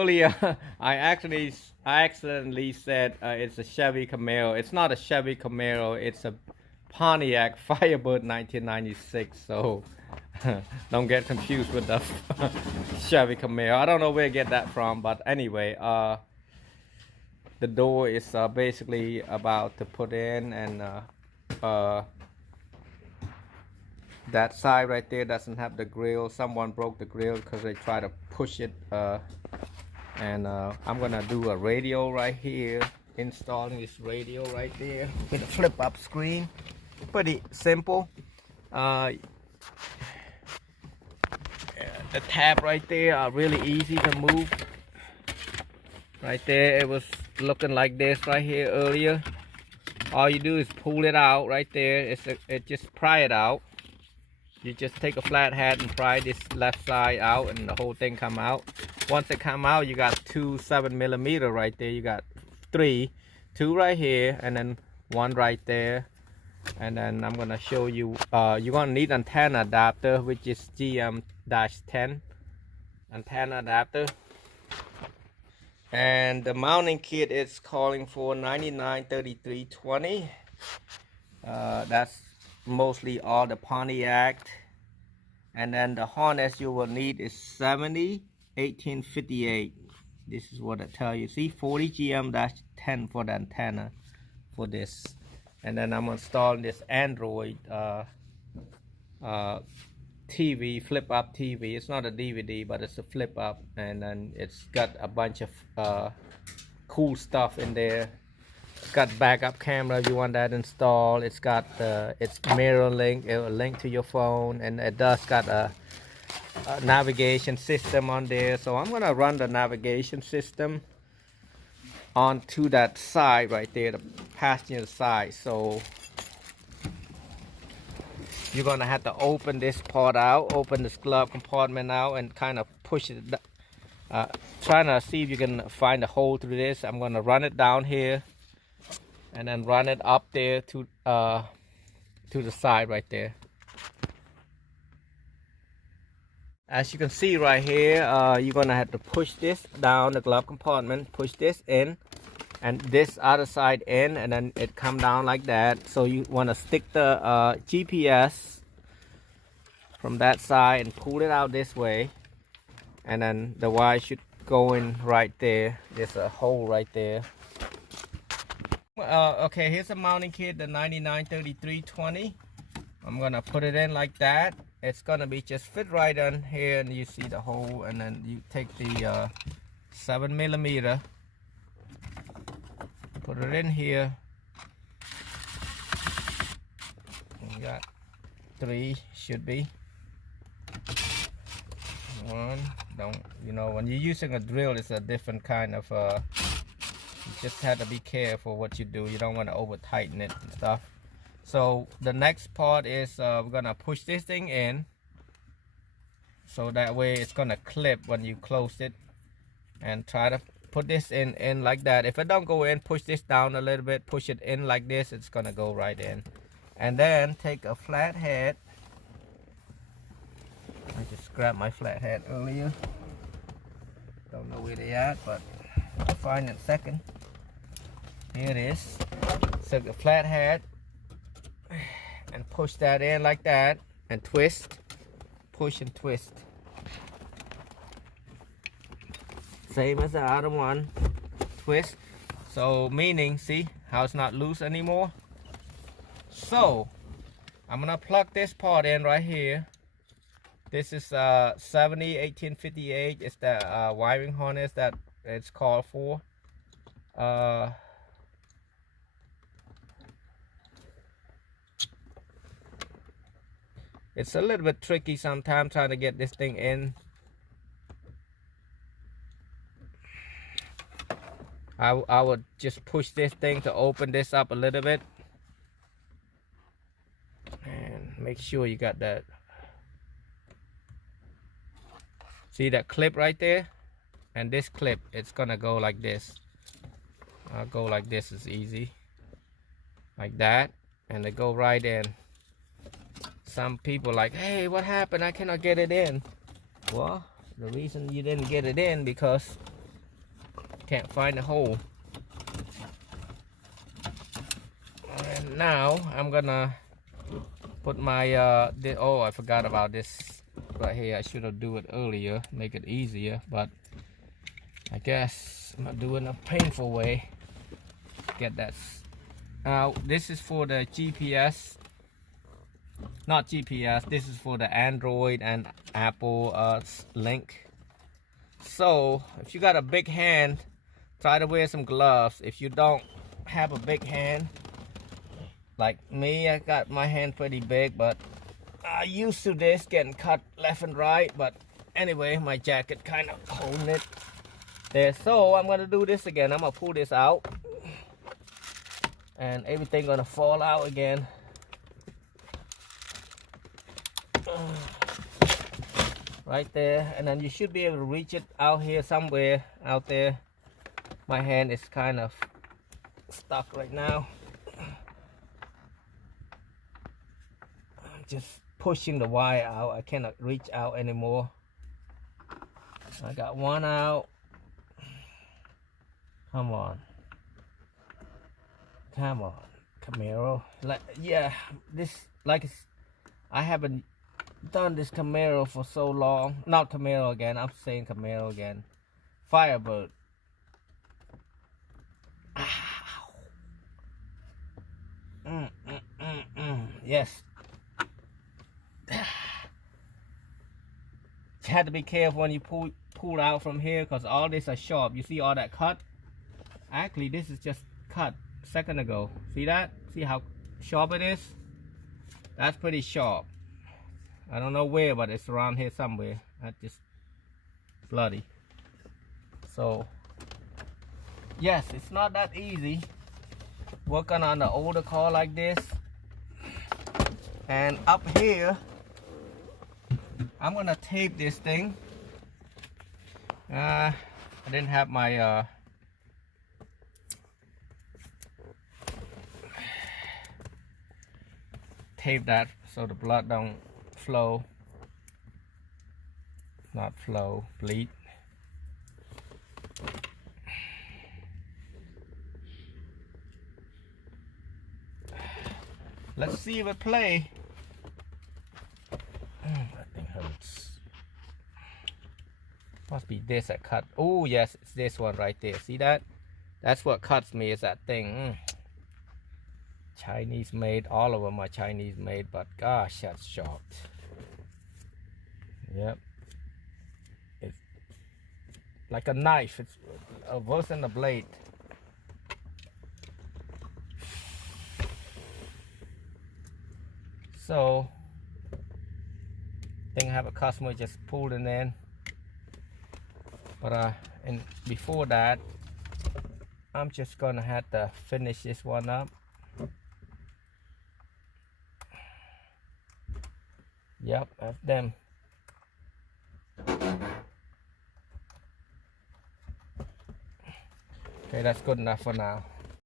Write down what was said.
earlier I accidentally said it's a Chevy Camaro. It's not a Chevy Camaro. It's a Pontiac Firebird 1996. So don't get confused with the Chevy Camaro. I don't know where to get that from, but anyway, the door is basically about to put in, and that side right there doesn't have the grill. Someone broke the grill because they tried to push it, and I'm gonna do a radio right here, installing this radio right there with a flip up screen. Pretty simple. The tab right there are really easy to move. Right there, it was looking like this right here earlier. All you do is pull it out right there. It just pry it out. You just take a flat head and pry this left side out, and the whole thing come out. Once it come out, you got two 7mm right there. You got two right here, and then one right there. And then I'm gonna show you. You're gonna need antenna adapter, which is GM-10 antenna adapter. And the mounting kit is calling for 993320. That's mostly all the Pontiac. And then the harness you will need is 701858. This is what I tell you. See, 40 GM-10 for the antenna for this. And then I'm installing this Android TV, flip up TV. It's not a DVD, but it's a flip up, and then it's got a bunch of cool stuff in there. It's got backup camera if you want that installed. It's got it's mirror link, it will link to your phone, and it does got a navigation system on there. So I'm gonna run the navigation system onto that side right there, the passenger side. So you're gonna have to open this part out, open this glove compartment out, and kind of push it, trying to see if you can find a hole through this. I'm gonna run it down here and then run it up there to the side right there. As you can see right here, you're gonna have to push this down the glove compartment, push this in, and this other side in, and then it come down like that. So you want to stick the GPS from that side and pull it out this way, and then the wire should go in right there. There's a hole right there. Okay, here's a mounting kit, the 993320. I'm gonna put it in like that. It's gonna be just fit right on here, and you see the hole, and then you take the 7mm, put it in here. You got 3, should be. One, don't, you know, when you're using a drill, it's a different kind of, you just have to be careful what you do. You don't want to over tighten it and stuff. So the next part is we're gonna push this thing in, so that way it's gonna clip when you close it, and try to put this in like that. If it don't go in, push this down a little bit, push it in like this, it's gonna go right in. And then take a flat head. I just grabbed my flat head earlier, don't know where they at, but I'll find it in a second. Here it is. So the flat head, and push that in like that, and twist, push and twist, same as the other one, twist. So meaning, see how it's not loose anymore. So I'm gonna plug this part in right here. This is 701858. It's the wiring harness that it's called for. It's a little bit tricky sometimes trying to get this thing in. I would just push this thing to open this up a little bit, and make sure you got that. See that clip right there? And this clip, it's gonna go like this. I'll go like this, is easy. Like that, and they go right in. Some people like, hey, what happened? I cannot get it in. Well, the reason you didn't get it in because can't find the hole. And now I'm gonna put my oh, I forgot about this right here. I should have do it earlier, make it easier, but I guess I'm gonna do it in a painful way. Get that out. This is for the GPS, not GPS, this is for the Android and Apple link. So if you got a big hand, try to wear some gloves. If you don't have a big hand like me, I got my hand pretty big, but I'm used to this getting cut left and right. But anyway, my jacket kind of holding it there. So I'm gonna do this again. I'm gonna pull this out and everything gonna fall out again. Right there, and then you should be able to reach it out here somewhere out there. My hand is kind of stuck right now. I'm just pushing the wire out. I cannot reach out anymore. I got one out. Come on. Come on, Camaro. Like, yeah, this, like, I haven't done this Camaro for so long. Not Camaro again, I'm saying Camaro again. Firebird. Ow. Yes. You have to be careful when you pull out from here, because all this are sharp. You see all that cut? Actually, this is just cut a second ago. See that? See how sharp it is? That's pretty sharp. I don't know where, but it's around here somewhere. That's just bloody. So, yes, it's not that easy working on an older car like this. And up here, I'm gonna tape this thing. I didn't have my tape that so the blood don't flow, not flow, bleed. Let's see if it play. That thing hurts. Must be this that cut. Oh yes, it's this one right there. See that? That's what cuts me, is that thing. Chinese made, all of them are Chinese made, but gosh, that's sharp. Yep. It's like a knife. It's worse than a blade. So, I think I have a customer just pulled it in. But and before that, I'm just gonna have to finish this one up. Yep, that's them. Okay, that's good enough for now.